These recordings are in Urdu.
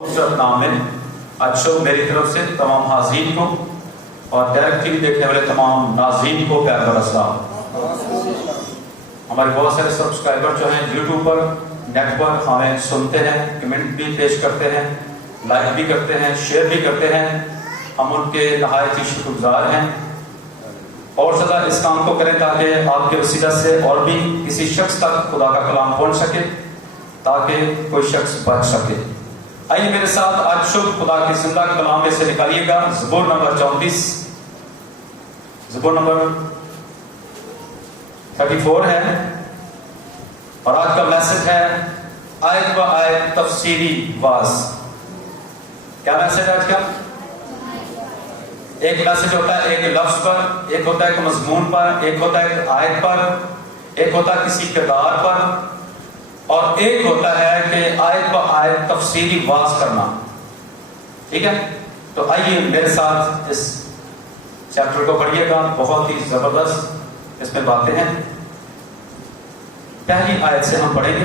خوبصورت نام ہے. آج شو میری طرف سے تمام حاضرین کو اور ڈائریکٹ ٹی وی دیکھنے والے تمام ناظرین کو پیار بھرا سلام. ہمارے بہت سارے سبسکرائبر جو ہیں یوٹیوب پر نیٹ پر ہمیں سنتے ہیں، کمنٹ بھی پیش کرتے ہیں، لائک بھی کرتے ہیں، شیئر بھی کرتے ہیں. ہم ان کے نہایت ہی شکر گزار ہیں. اور زیادہ اس کام کو کریں تاکہ آپ کے وسیلہ سے اور بھی کسی شخص تک خدا کا کلام پہنچ سکے، تاکہ کوئی شخص بچ سکے. آئیے میرے ساتھ آج شب خدا کے زندہ کلام میں سے نکالیے گا زبور نمبر 34. زبور نمبر 34 ہے اور آج کا میسج ہے آیت و آیت تفسیری واز. کیا میسج ہے آج کا؟ ایک میسج ہوتا ہے ایک لفظ پر، ایک ہوتا ہے ایک مضمون پر، ایک ہوتا ہے ایک آیت پر، ایک ہوتا ہے کسی کردار پر، اور ایک ہوتا ہے کہ آیت و آیت تفصیلی واز کرنا. ٹھیک ہے؟ تو آئیے میرے ساتھ اس چیپٹر کو پڑھیے گا. بہت ہی زبردست اس میں باتیں ہیں. پہلی آیت سے ہم پڑھیں گے.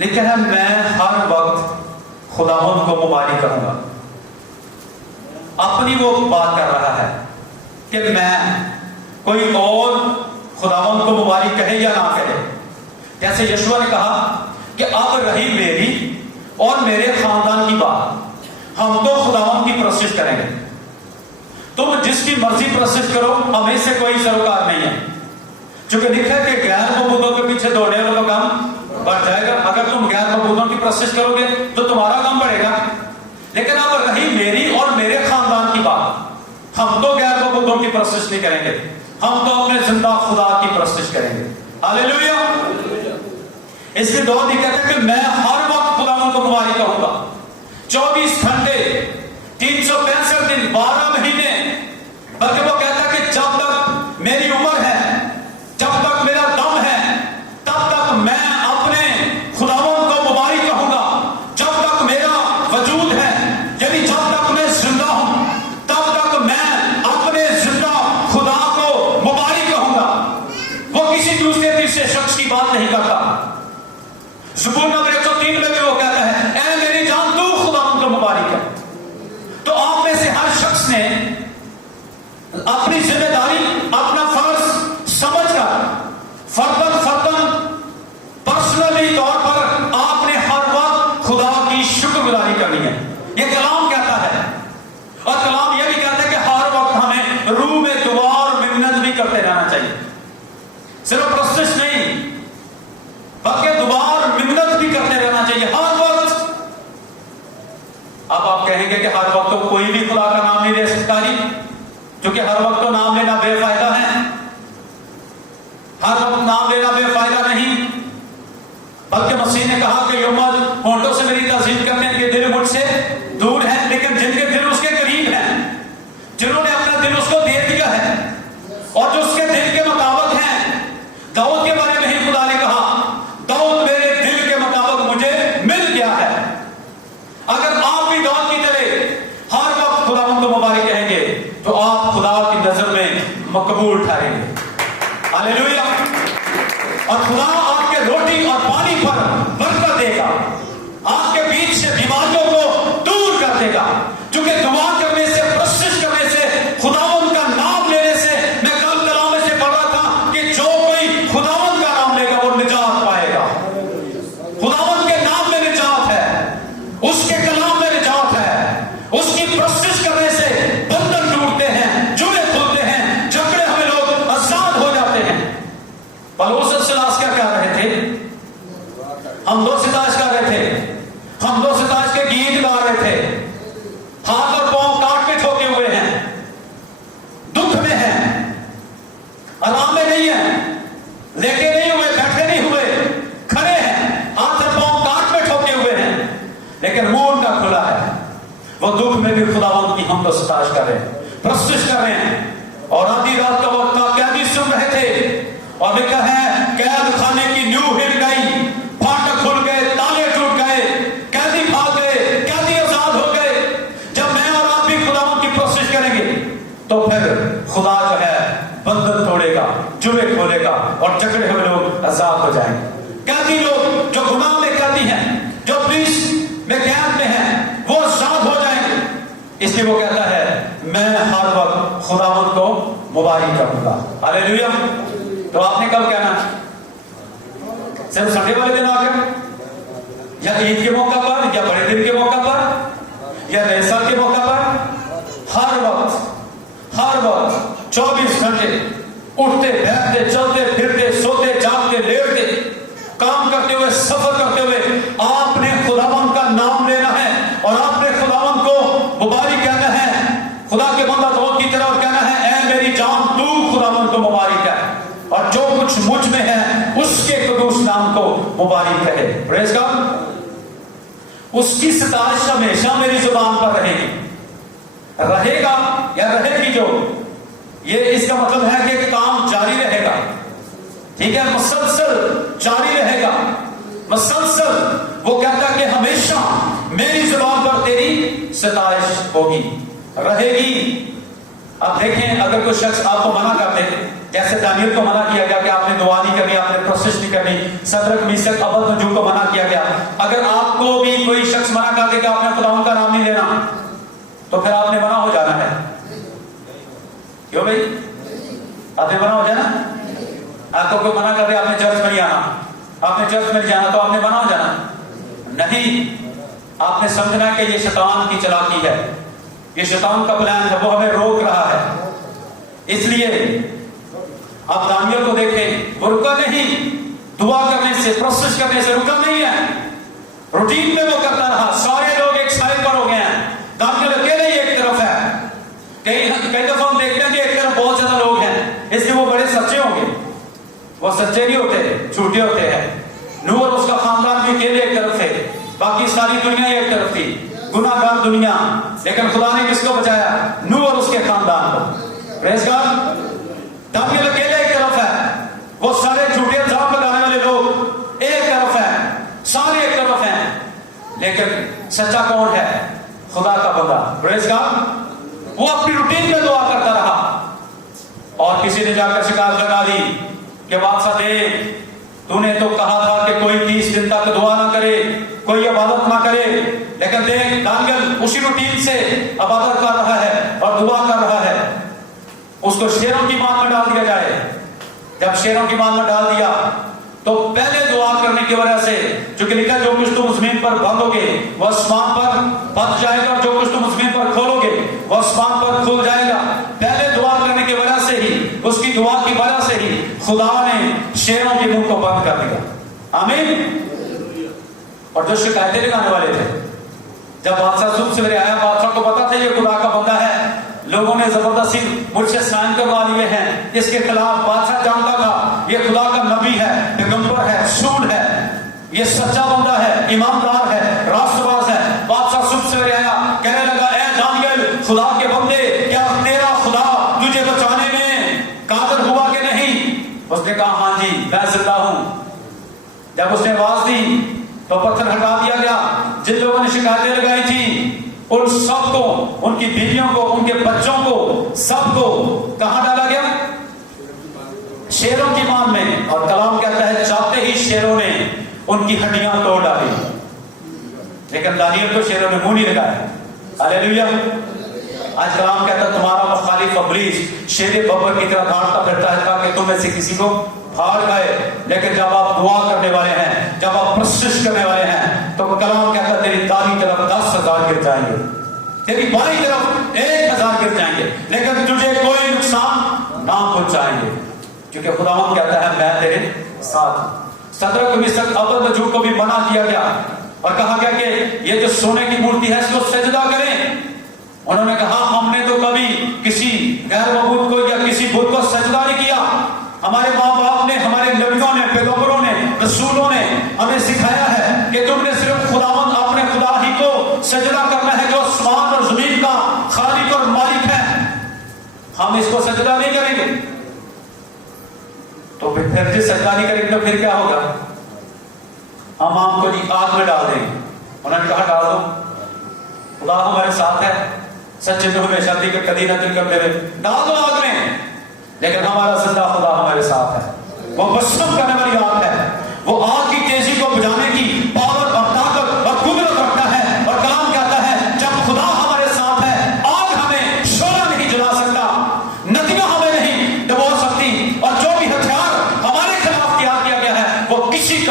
لکھا ہے میں ہر وقت خداوند کو مبارک کروں گا. اپنی وہ بات کر رہا ہے کہ میں، کوئی اور خداوند کو مبارک کہے یا نہ کہے. جیسے یشوع نے کہا کہ اب رہی میری اور میرے خاندان کی بات، ہم تو خداوند کی پرستش کریں گے. تم جس کی مرضی پرستش کرو، ہمیں سے کوئی سروکار نہیں ہے. چونکہ لکھا ہے کہ غیر معبودوں کے پیچھے دوڑنے والوں کا کام بڑھ جائے گا. اگر تم غیر معبودوں کی پرستش کرو گے تو تمہارا کام بڑھے گا. لیکن اب رہی میری اور میرے خاندان کی بات، ہم تو غیر معبودوں کی پرستش نہیں کریں گے، ہم تو اپنے زندہ خدا کی پرستش کریں گے. ہاللیلویا. اس لیے داؤد یہ کہتا ہے کہ میں ہر وقت خداوند کو مبارک کہوں گا. 24 گھنٹے 365 دن 12 مہینے. بلکہ وہ کہتا ہے کہ جب تک میری عمر ہے، جب تک میرا دم ہے، تب تک میں اپنے خداوند کو مبارک کہوں گا. جب تک میرا وجود ہے، یعنی جب تک میں زندہ ہوں، تب تک میں اپنے زندہ خدا کو مبارک کہوں گا. وہ کسی دوسرے تیسرے شخص کی بات نہیں کرتا. زبور نمبر 103 میں بھی وہ کہتا ہے اے میری جان تو خداوند کو مبارک ہے. تو آپ میں سے ہر شخص نے اپنی ذمہ داری، اپنا فرض سمجھ کر فردن پرسنلی طور پر آپ نے ہر وقت خدا کی شکر گزاری کرنی ہے. یہ کلام کہتا ہے. اور کلام یہ بھی کہتا ہے کہ ہر وقت ہمیں روح میں دعا اور منت بھی کرتے رہنا چاہیے. صرف پرستش نہیں بلکہ دعا اور منت بھی کرتے رہنا چاہیے ہر وقت. اب آپ کہیں گے کہ ہر وقت تو کوئی بھی خدا کا نام نہیں لے سکتا جی، کیونکہ ہر وقت تو نام لینا بے فائدہ ہے. ہر وقت نام لینا بے فائدہ نہیں، بلکہ مسیح نے کہا کہ یومد ہونٹوں سے میری تعظیم کرتے ہیں کہ دل مجھ سے دور ہے، لیکن جن کے دل اس کے قریب ہیں، جنہوں نے اپنا دل اس کو دے دیا ہے اور جو اس کے دل کے مطابق ہیں. داؤد کے بارے میں ہی خدا نے کہا داؤد میرے دل کے مطابق مجھے مل گیا ہے. اگر آپ بھی داؤد کی طرح ہر وقت خداوند کو مبارک کہیں گے تو آپ خدا کی نظر میں مقبول ٹھہریں گے. ہاللیلویا. اور خدا آپ کے روٹی اور پانی پر برکت دے گا، آپ کے بیچ سے بیماریوں کو دور کر دے گا. کیونکہ دعا کرنے سے، پرستش کرنے سے، خداوند کا نام لینے سے، میں کل کلام میں سے پڑھ رہا تھا کہ جو کوئی خداوند کا نام لے گا وہ نجات پائے گا. خداوند کے نام میں نجات ہے، اس کے کلام میں نجات ہے. اس کی پرستش کرنے سے بندھن ٹوٹتے ہیں، جوڑے کھلتے ہیں، جھگڑے ہمیں لوگ آزاد ہو جاتے ہیں. پالوس سلاس کیا کہہ رہے تھے؟ ہم دو ستائش کر رہے تھے، ہم دو ستائش کے گیت گا رہے تھے. ہاتھ اور پاؤں کاٹ کے ٹھوکے ہوئے ہیں، دکھ میں ہیں، آرام میں نہیں ہیں، لیٹے نہیں ہوئے، بیٹھے نہیں ہوئے، کھڑے ہیں، ہاتھ اور پاؤں کاٹ میں ٹھوکے ہوئے ہیں، لیکن منہ ان کا کھلا ہے. وہ دکھ میں بھی خداوند کی حمد و ستائش کر رہے ہیں، پرستش کر رہے ہیں. اور آدھی رات کا وقت تھا، قیدی سن رہے تھے اور لکھا ہے قید خانے کی نیو ہل گئی، پھاٹک کھل گئے، تالے ٹوٹ گئے، قیدی بھاگ گئے، قیدی آزاد ہو گئے. جب میں اور آپ بھی خداوند کی پرستش کریں گے تو پھر خدا جو ہے بندھن توڑے گا، جوڑے کھولے گا اور جھگڑے ہوئے لوگ آزاد ہو جائیں گے. قیدی لوگ اس لیے وہ کہتا ہے میں ہر وقت خداوند کو مبارک کروں گا. ہاللیلویا. تو آپ نے کب کہنا ہے؟ صرف سنڈے والے دن آ کر، یا عید کے موقع پر، یا بڑے دن کے موقع پر، یا نئے سال کے موقع پر؟ ہر وقت 24 گھنٹے اٹھتے بیٹھتے چلتے پھرتے سوتے جاگتے لیٹتے کام کرتے ہوئے سفر کرتے ہوئے آپ نے خداوند کا نام لینا ہے اور آپ نے خداوند کو مبارک کہنا ہے. خدا کے بندہ دعا کی طرح کہنا ہے اے میری جان تو خداوند کو مبارک ہے اور جو کچھ مجھ میں ہے اس کے قدوس نام کو مبارک کہے. پریز گاڈ. اس کی ستائش ہمیشہ میری زبان پر رہے گی. رہے گا یا رہے گی جو، یہ اس کا مطلب ہے کہ کام جاری رہے گا. ٹھیک ہے، مسلسل جاری رہے گا. مسلسل وہ کہتا ہے کہ ہمیشہ میری زبان پر تیری ستائش ہوگی، رہے گی. اب دیکھیں اگر کوئی شخص آپ کو منع کر دے، جیسے دانیل کو منع کیا گیا کہ آپ نے دعا نہیں کرنی، آپ نے پروسیس نہیں کرنی، صدرک میثق ابدنجو کو منع کیا گیا. اگر آپ کو بھی کوئی شخص منع کر دے کہ آپ نے خداوند کا نام نہیں لینا، تو پھر آپ نے منع ہو جانا ہے. کیوں بھائی؟ آپ نے منع ہو جانا. آپ کو کوئی منع کر دے آپ نے چرچ میں نہیں آنا، آپ نے چرچ میں نہیں جانا، تو آپ نے منع ہو جانا نہیں. آپ نے سمجھنا کہ یہ شیطان کی چلاکی ہے، یہ شیطان کا پلان ہے، وہ ہمیں روک رہا ہے. اس لیے آپ دانیل کو دیکھیں، وہ رکا نہیں، دعا کرنے سے پروسیس کرنے سے رکا نہیں ہے. روٹین میں وہ کرتا رہا. سارے لوگ ایک سائڈ پر ہو گئے ہیں، دانیل اکیلے ہی ایک طرف ہے. کئی دفعہ ہم دیکھتے ہیں کہ ایک طرف بہت زیادہ لوگ ہیں، اس لیے وہ بڑے سچے ہوں گے. وہ سچے نہیں ہوتے، جھوٹے ہوتے ہیں. نوح اور اس کا خاندان بھی اکیلے ایک طرف تھے، باقی ساری دنیا ایک طرف تھی، گناہ گار دنیا. لیکن خدا نے کس کو بچایا؟ نوح اور اس کے خاندان کو. پریز گاڈ. دانیل اکیلے ایک طرف ہے، وہ سارے جھوٹے الزام لگانے والے لوگ ایک طرف ہیں، سارے ایک طرف ہیں. لیکن سچا کون ہے؟ خدا کا بندہ. پریز گاڈ. وہ اپنی روٹین میں دعا کرتا رہا اور کسی نے جا کر شکایت لگا دی کہ بادشاہ دیکھ، تو نے تو کہا تھا کہ کوئی 30 دن تک دعا نہ کرے، کوئی عبادت نہ کرے. لیکن دیکھ دانیل اسی روٹین سے عبادت کر رہا ہے اور دعا کر رہا ہے. اس کو شیروں کی مان میں ڈال دیا جائے. جب شیروں کی مان میں ڈال دیا تو پہلے دعا کرنے کی وجہ سے، چونکہ لکھا جو کچھ تم زمین پر بندو گے وہ آسمان پر بند جائے گا، اور جو کچھ تم زمین پر کھولو گے وہ آسمان پر کھل جائے گا. پہلے دعا کرنے کی وجہ سے ہی، اس کی دعا کی وجہ سے ہی خدا نے شیروں کے منہ کو بند کر دیا. آمین. اور جو شکایتیں لگانے والے تھے، جب بادشاہ صبح سویرے آیا، بادشاہ کو پتا تھا یہ خدا کا بندہ ہے، لوگوں نے زبردستی مجھ سے سائن کروا لیے ہیں اس کے خلاف. بادشاہ جانتا تھا یہ خدا کا نبی ہے، پیغمبر ہے، رسول ہے، یہ سچا بندہ ہے، ایماندار ہے، راست باز ہے. بادشاہ صبح سویرے آیا، کہنے لگا اے دانیل خدا کے بندے، کیا تیرا خدا تجھے بچانے میں قادر ہوا کہ نہیں؟ اس نے کہا ہاں جی میں زندہ ہوں. جب اس نے آواز دی تو پتھر ہٹا دیا گیا. جن لوگوں نے شکایتیں لگائی تھی ان سب کو، ان کی بیویوں کو، ان کے بچوں کو، سب کو کہاں ڈالا گیا؟ شیروں کی مان میں. اور کلام کہتا ہے چاہتے ہی شیروں نے ان کی ہڈیاں توڑ ڈالی. لیکن دانیل کو شیروں نے منہ نہیں لگایا. ہاللیلویا. آج کلام کہتا ہے تمہارا مخالف ابلیس شیر ببر کی طرح دھاڑتا پھرتا ہے تاکہ تم میں سے کسی کو پھاڑ گئے. لیکن جب آپ دعا کرنے والے ہیں، جب آپ پرسش کرنے والے ہیں، تو کلام کہتا ہے تیری دائیں طرف 10,000 گر جائیں گے، تیری بائیں طرف 1,000 گر جائیں گے، لیکن تجھے کوئی نقصان نہ پہنچائیں گے، کیونکہ خداوند کہتا ہے میں تیرے ساتھ ہوں. صدرک میثق ابدنجو کو بھی منع کیا گیا اور کہا گیا کہ یہ جو سونے کی مورتی ہے اس کو سجدہ کریں. انہوں نے کہا ہم نے تو کبھی کسی غیر معبود کو یا کسی بت کو سجدہ نہیں کیا. ہمارے ماں باپ نے، ہمارے نبیوں نے، پیغمبروں نے، رسولوں نے ہمیں سکھایا ہے کہ تم نے صرف خداوند اپنے خدا ہی کو سجدہ کرنا ہے جو آسمان اور زمین کا خالق اور مالک ہے. ہم اس کو سجدہ نہیں کریں گے. تو پھر جس سجدہ نہیں کریں گے تو پھر کیا ہوگا؟ ہم آپ کو جی آگ میں ڈال دیں گے. انہوں نے کہا ڈال دو، خدا ہمارے ساتھ ہے، سچے تو ہمیں شادی کر کدی نہ دل کرتے ہوئے ڈال دو آگ میں. لیکن ہمارا زندہ خدا ہمارے ساتھ ہے، وہ بسم کرنے والی آگ ہے، وہ آگ کی تیزی کو بجھانے کی پاور اور طاقت اور قدرت رکھتا ہے. اور کلام کہتا ہے جب خدا ہمارے ساتھ ہے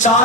4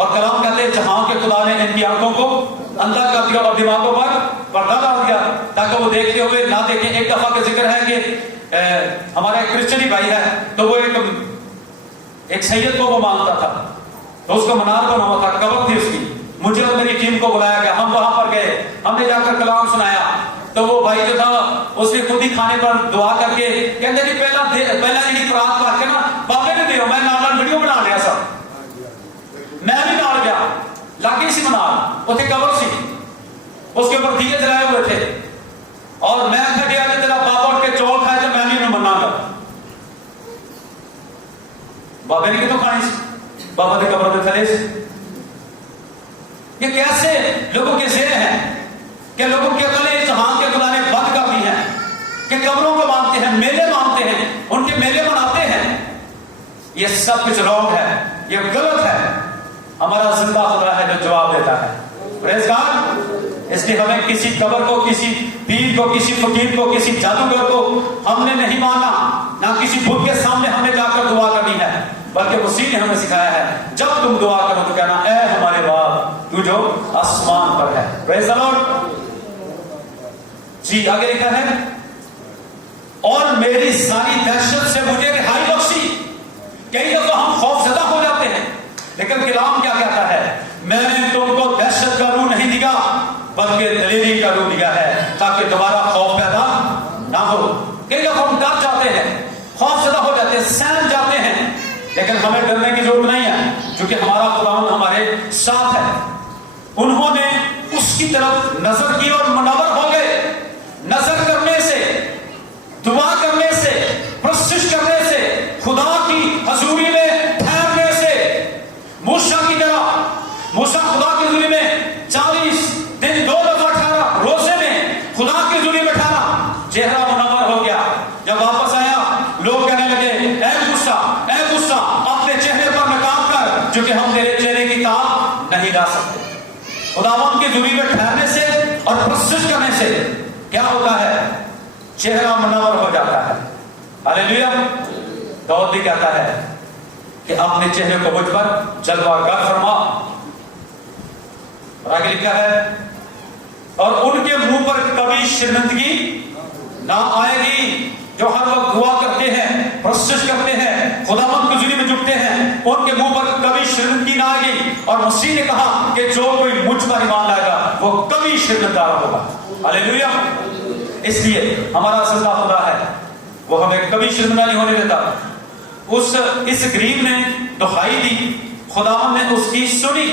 اور کلام کہتے ہیں جہاں کے خدا نے ان کی آنکھوں کو اندھا کر دیا اور دماغوں پر پردہ ڈال دیا تاکہ وہ دیکھتے ہوئے نہ دیکھیں. ایک دفعہ کا ذکر ہے کہ ہمارا ایک کرسچنی بھائی ہے تو وہ ایک سید کو وہ مانتا تھا تو اس کو منار بنا ہوا تھا, قبر تھی اس کی. مجھے اور میری ٹیم کو بلایا گیا, ہم وہاں پر گئے, ہم نے جا کر کلام سنایا تو وہ بھائی جو تھا اس نے خود ہی کھانے پر دعا کر کے کہتے جی پہلا جی قرآن پڑھ کے نا بابے نے دیا, میں نال ویڈیو بنا لیا سا, میں بھی نال گیا لاگی سی منار اتنے قبر سی, اس کے اوپر دیے جلائے ہوئے تھے اور میں کھڑیا کہ تیرا بابا اٹھ کے چول کھائے تو میں نہیں انہیں مننا گا. بابے نے کتوں کھانی سی, بابا کے قبر میں تھلے سی. یہ کیسے لوگوں کے ذہن ہیں کہ لوگوں کی عقلیں جہاں کے خدا نے بند کر دی ہیں کہ قبروں کو مانتے ہیں, میلے مانتے ہیں, ان کے میلے مناتے ہیں. یہ سب کچھ رونگ ہے, یہ غلط ہے. ہمارا زندہ خدا ہے جو جواب دیتا ہے. پریز گاڈ. اس لیے ہمیں کسی قبر کو, کسی پیر کو, کسی فقیر کو, کسی جادوگر کو ہم نے نہیں ماننا, نہ کسی بت کے سامنے ہمیں جا کر دعا کرنی ہے, بلکہ مسیح نے ہمیں سکھایا ہے جب تم دعا کرو تو کہنا اے ہمارے باپ تو جو آسمان پر ہے. پریز دی لارڈ. جی آگے لکھا ہے اور میری ساری دہشت سے مجھے رہائی بخشی. کئی دفعہ ہم خوف زدہ ہو جاتے ہیں لیکن کلام کیا کہتا ہے, میں نے تم کو دہشت کا روح نہیں دیا بلکہ دلیری کا روح دیا ہے تاکہ دوبارہ خوف پیدا نہ ہو. کئی دفعہ ہم ڈر جاتے ہیں, خوف زدہ ہو جاتے ہیں, سہم جاتے ہیں, لیکن ہمیں ڈرنے کی ضرورت نہیں ہے کیونکہ ہمارا خدا ہمارے ساتھ ہے. انہوں نے اس کی طرف نظر کی اور منور ہو گئے. نظر کرنے سے, دعا کرنے سے, پرستش کرنے سے, خدا کی حضوری میں ٹھہرنے سے, موسیٰ کی طرح, موسیٰ خدا کی حضوری میں 40 دن 2 دفعہ ٹھہرا, روزے میں خدا کی حضوری میں ٹھہرا, چہرہ منور ہو گیا. جب واپس آیا لوگ کہنے لگے اے غصہ, اے غصہ, اپنے چہرے پر نقاب کر جو کہ ہم تیرے چہرے کی تاب نہیں لا سکتے. خداوند کی حضوری میں ٹھہرنے سے اور پرستش کرنے سے کیا ہوتا ہے, چہرہ منور ہو جاتا ہے. ہاللیلویا. داؤد بھی کہتا ہے کہ اپنے چہرے کو مجھ پر جلوہ گر فرما. اور آگے لکھا ہے اور ان کے منہ پر کبھی شرمندگی نہ آئے گی جو ہر وقت دعا کرتے ہیں, پرستش کرتے ہیں, خداوند کی حضوری میں جھکتے ہیں, ان کے منہ پر کبھی شرمندگی نہ آئے گی. اور مسیح نے کہا کہ جو کوئی مجھ پر ایمان لائے گا وہ کبھی شرمندہ نہ ہوگا. ہاللیلویا. اس لیے ہمارا زندہ خدا ہے, وہ ہمیں کبھی شرمندہ نہیں ہونے دیتا. اس غریب نے دہائی دی, خداوند نے اس کی سنی.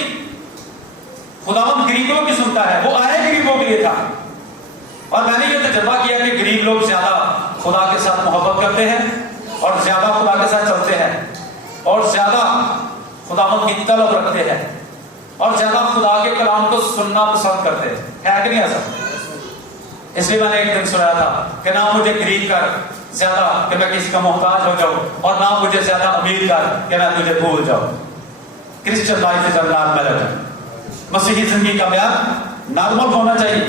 خداوند غریبوں کی سنتا ہے, وہ آئے غریبوں کے لیے تھا. اور میں نے یہ تجربہ کیا کہ غریب لوگ زیادہ خدا کے ساتھ محبت کرتے ہیں اور زیادہ خدا کے ساتھ چلتے ہیں اور زیادہ خداوند کی طلب رکھتے ہیں اور زیادہ خدا کے کلام کو سننا پسند کرتے ہیں. ہے کہ نہیں ایسا؟ اس لیے میں نے ایک دن سنایا تھا کہ نہ مجھے غریب کر زیادہ کہ میں کسی کا محتاج ہو جاؤں اور نہ مجھے زیادہ امیر کر کہ میں تجھے بھول جاؤں. Christian life is normal. مسیحی زندگی کا معیار نارمل ہونا چاہیے.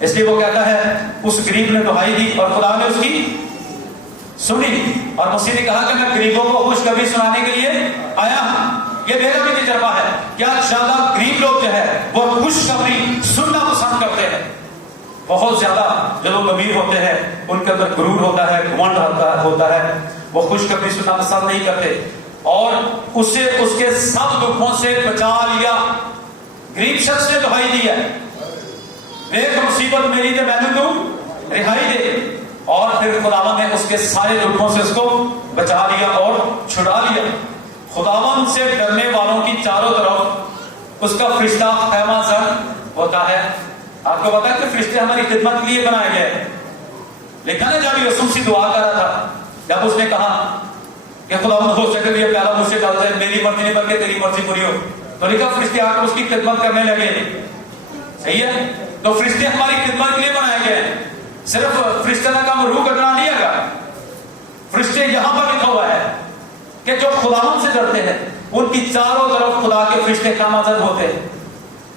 اس لیے وہ کہتا ہے اس غریب نے دہائی دی اور خدا نے اس کی سنی. اور مسیح نے کہا کہ میں غریبوں کو خوشخبری سنانے کے لیے آیا ہوں. یہ میرا بھی تجربہ ہے. کیا زیادہ غریب لوگ جو ہے وہ خوشخبری سننا پسند کرتے ہیں. بہت زیادہ جو لوگ امیر ہوتے ہیں ان کے اندر غرور ہوتا ہے, گھمنڈ ہوتا ہے, وہ خوشخبری سننا پسند نہیں کرتے اور اسے اس کے سب دکھوں سے بچا لیا. غریب شخص نے دہائی دی ہے, ایک مصیبت میری تے میں نے تو رہائی دے, اور پھر خداوند نے اس کے سارے دکھوں سے اس کو بچا لیا اور چھڑا لیا. خداوند سے ڈرنے والوں کی چاروں طرف اس کا فرشتہ خیمہ زن ہوتا ہے. آپ کو پتا ہے کہ فرشتے ہماری خدمت کے لیے بنائے گئے. لکھا نا جب یوسف سے دعا کر رہا تھا, جب اس نے کہا کہ خداوند ہو سکے تو یہ پیالہ مجھ سے ڈال دے, میری مرضی نہیں بلکہ تیری مرضی پوری ہو, تو لکھا فرشتے آ کر اس کی خدمت کرنے لگے. صحیح ہے. تو فرشتے ہماری خدمت کے لیے بنائے گئے ہیں. صرف فرشتے کا کام روح کٹنا نہیں ہے. فرشتے یہاں پر لکھا ہوا ہے کہ جو خداوند سے ڈرتے ہیں ان کی چاروں طرف خدا کے فرشتے خیمہ ہوتے ہیں.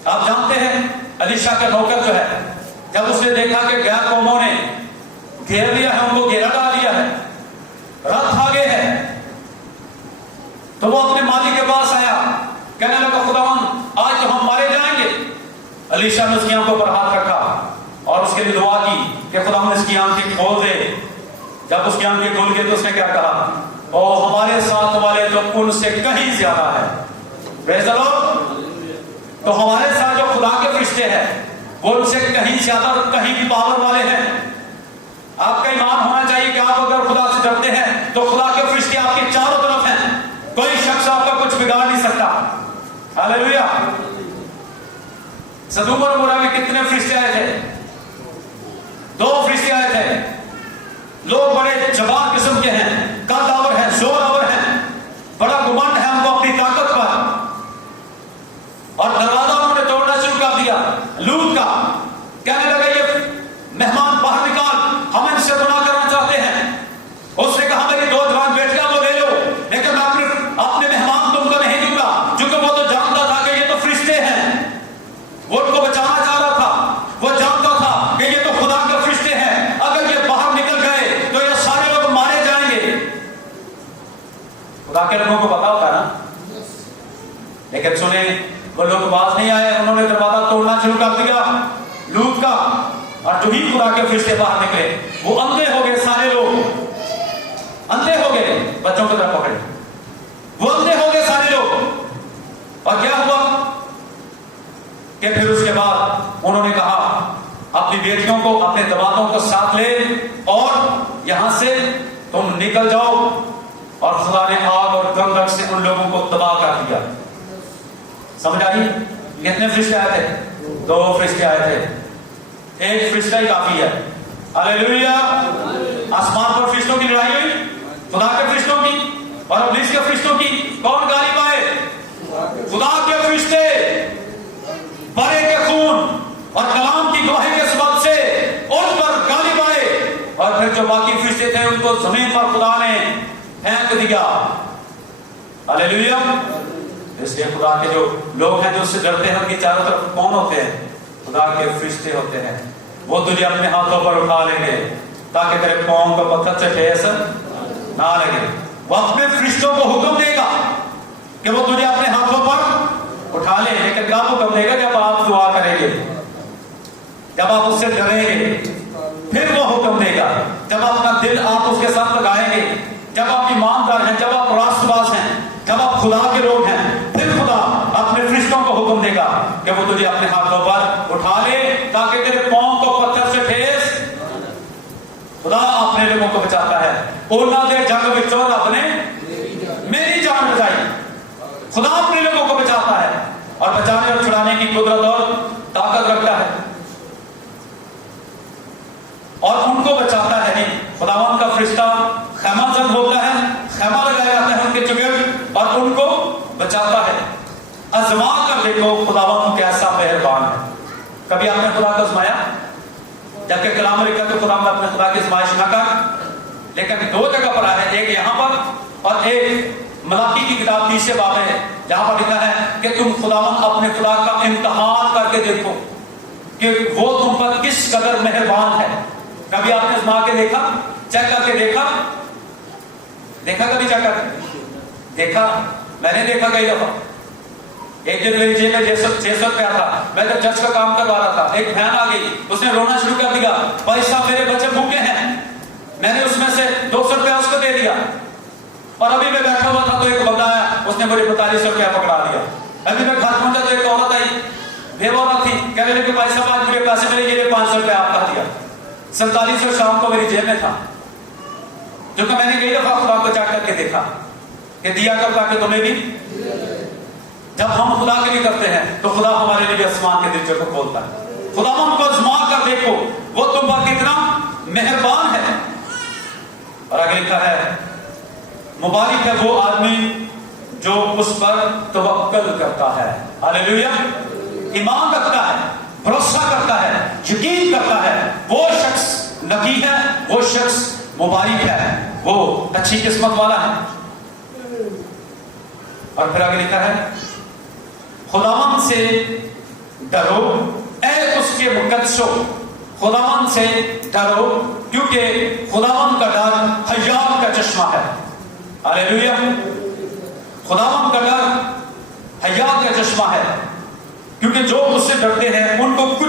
آپ جانتے ہیں الیشا کا نوکر جو ہے, جب اس نے دیکھا کہ غیر قوموں نے گھیر لیا ہے, ان کو گھیرا ڈال لیا ہے, رات آگے ہے, تو وہ اپنے مالک کے پاس آیا, کہنے لگا الیشا نے اس کی آنکھوں پر ہاتھ رکھا اور اس کے لیے دعا کی کہ خدا ہم اس کی آنکھیں کھول دے. جب اس کی آنکھیں کھول گئی تو اس نے کیا کہا؟ او ہمارے ساتھ والے تو ان سے کہیں زیادہ ہے. پریز دی لارڈ. تو ہمارے ساتھ جو خدا کے فرشتے ہیں وہ ان سے کہیں زیادہ اور کہیں بھی پاور والے ہیں. آپ کا ایمان ہونا چاہیے کہ آپ اگر خدا سے ڈرتے ہیں تو خدا کے فرشتے آپ کے چاروں طرف ہیں. کوئی شخص آپ کا کچھ بگاڑ نہیں سکتا. ہاللیلویا. سدوم اور عمورہ میں کتنے فرشتے آئے تھے؟ 2 فرشتے آئے تھے. لوگ بڑے جبار قسم کے ہیں, قد آور ہیں, زور آور ہیں, بڑا گمنڈ ہے ان کو اپنی طاقت پر, اور دروازہ انہوں نے توڑنا شروع کر دیا لوط کا. کہنے لگے یہ مہمان باہر نکال, ہم ان سے گناہ کرنا چاہتے ہیں. اس نے کہا میری 2 جوان بیٹیاں وہ لے لو, لیکن میں اپنے مہمان تم کو نہیں دوں گا. کیونکہ وہ تو جانتا تھا کہ یہ تو فرشتے ہیں, وہ ان کو بچانا چاہ رہا تھا. وہ جانتا تھا کہ یہ تو خدا کے فرشتے ہیں, اگر یہ باہر نکل گئے تو یہ سارے لوگ مارے جائیں گے. خدا کے لوگوں کو پتا ہوتا ہے نا. لیکن سنیں, وہ لوگ باز نہیں آئے, انہوں نے دروازہ توڑنا شروع کر دیا لوط کا. اور جو ہی خدا کے فرشتے باہر نکلے وہ اندھے ہو گئے. سارے لوگ اندھے ہو گئے. بچوں کو طرف پکڑے, وہ اندھے ہو گئے سارے لوگ. اور کیا ہوا کہ پھر اس کے بعد انہوں نے کہا اپنی بیٹیوں کو, اپنے دمادوں کو ساتھ لے اور یہاں سے تم نکل جاؤ. اور خدا نے آگ اور گندھک سے ان لوگوں کو تباہ کر دیا. سمجھ آئی؟ کتنے فرشتے آئے تھے؟ 2 فرشتے آئے تھے. ایک فرشتہ ہی کافی ہے. ہاللیلویا. آسمان پر فرشتوں کی لڑائی ہوئی, خدا کے فرشتوں کی اور ابلیس کے فرشتوں کی. کون غالب آئے؟ خدا کے فرشتے. بڑے کے خون اور کلام کی گواہی کے سبب سے ان پر غالب آئے. اور پھر جو باقی فرشتے تھے ان کو زمین پر خدا نے پھینک دیا. ہاللیلویا. اس لیے خدا کے جو لوگ ہیں جو اس سے ڈرتے ہیں ان کی چاروں طرف کون ہوتے ہیں؟ خدا کے فرشتے ہوتے ہیں. وہ تجھے اپنے ہاتھوں پر اٹھا لیں گے تاکہ تیرے پاؤں کو پتھر سے ٹھیس نہ لگے. وہ اپنے فرشتوں کو حکم دے گا کہ وہ تجھے اپنے ہاتھوں پر اٹھا لے. لیکن کب حکم دے گا؟ جب آپ دعا کریں گے, جب آپ اس سے ڈریں گے, پھر وہ حکم دے گا. جب اپنا دل آپ اس کے ساتھ لگائیں گے, جب آپ ایماندار ہیں, جب آپ راست باز ہیں, جب آپ خدا کے لوگ ہیں, پھر خدا اپنے فرشتوں کو حکم دے گا کہ وہ تجھے اپنے ہاتھوں پر اٹھا لے تاکہ تیرے پاؤں کو پتھر سے ٹھیس. خدا اپنے لوگوں کو بچاتا ہے. اونا دے جنگ وچوں رب نے میری جان بچائی. خدا اپنے لوگوں کو بچاتا ہے اور بچانے اور چھڑانے کی قدرت اور طاقت رکھتا ہے. اور ان کو بچاتا ہے نہیں. خداوند کا فرشتہ خیمہ زد ہوتا ہے, خیمہ لگایا جاتا ہے ان کے چگڑ اور ان کو بچاتا ہے. ازما کر دیکھو خداوند کیسا مہربان ہے. کبھی آپ نے خدا کو ازمایا؟ جبکہ کلام لکھا تو خدا نے اپنے خدا کی ازمائش نہ کر, لیکن 2 جگہ پر ہے, ایک یہاں پر اور ایک ملاکی کی کتاب 30 باب ہے, جہاں پر لکھا ہے کہ تم خداوند اپنے خدا کا امتحان کر کے دیکھو کہ وہ تم پر کس قدر مہربان ہے. کبھی آپ نے ازما کے دیکھا, چیک کر کے دیکھا کبھی چیک کر کے دیکھا؟ میں نے دیکھا کئی دفعہ. ایک دن میری جیب میں 600 روپیہ تھا, میں جب چرچ کا کام کروا رہا تھا, ایک بہن آ گئی, اس نے رونا شروع کر دیا, بھائی صاحب میرے بچے بھوکے ہیں. میں نے اس میں سے 200 روپیہ اس کو دے دیا. اور ابھی میں بیٹھا ہوا تھا تو ایک بندہ آیا, اس نے مجھے 4200 روپیہ پکڑا دیا. ابھی میں گھر پہنچا تو ایک عورت آئی, بیوہ تھی, کہنے لگی بھائی صاحب آج مجھے پیسے ملے, یہ 500 روپیہ آپ کا دیا. 4700 شام کو میری جیب میں تھا, جو کہ میں نے کئی دفعہ خدا کو چیک کر کے دیکھا کہ دیا کر تاکہ تمہیں بھی. جب ہم خدا کے لیے کرتے ہیں تو خدا ہمارے لیے آسمان کے درجے کو کھولتا ہے. خدا ہم کو آزما کر دیکھو وہ تم پر کتنا مہربان ہے. اور آگے لکھا ہے مبارک ہے وہ آدمی جو اس پر توکل کرتا ہے. ہاللیلویا. ایمان رکھتا ہے, بھروسہ کرتا ہے, یقین کرتا ہے. وہ شخص نقی ہے, وہ شخص مبارک ہے, وہ اچھی قسمت والا ہے. اور پھر آگے لکھا ہے خداوند سے ڈرو اے اس کے مقدسو. خداوند سے ڈرو کیونکہ خداوند کا ڈر حیات کا چشمہ ہے. ہاللیلویا. خداوند کا ڈر حیات کا چشمہ ہے, کیونکہ جو اس سے ڈرتے ہیں ان کو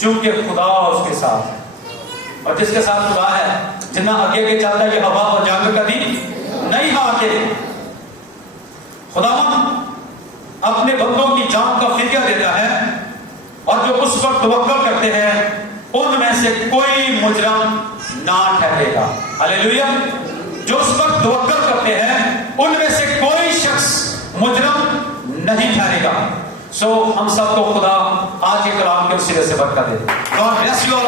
چونکہ خدا اس کے ساتھ ہے. اور جس کے ساتھ خدا ہے جتنا آگے کے چلتا ہے یہ ہوا اور جنگ کبھی نہیں ہارتے. خداوند اپنے بندوں کی جان کا فدیہ دیتا ہے اور جو اس پر توکل کرتے ہیں ان میں سے کوئی مجرم نہ ٹھہرے گا. ہاللیلویا. جو اس پر توکل کرتے ہیں ان میں سے کوئی شخص مجرم نہیں ٹھہرے گا. سو ہم سب کو خدا آج کے کلام کے وسیلے سے برکت دے. God bless you all.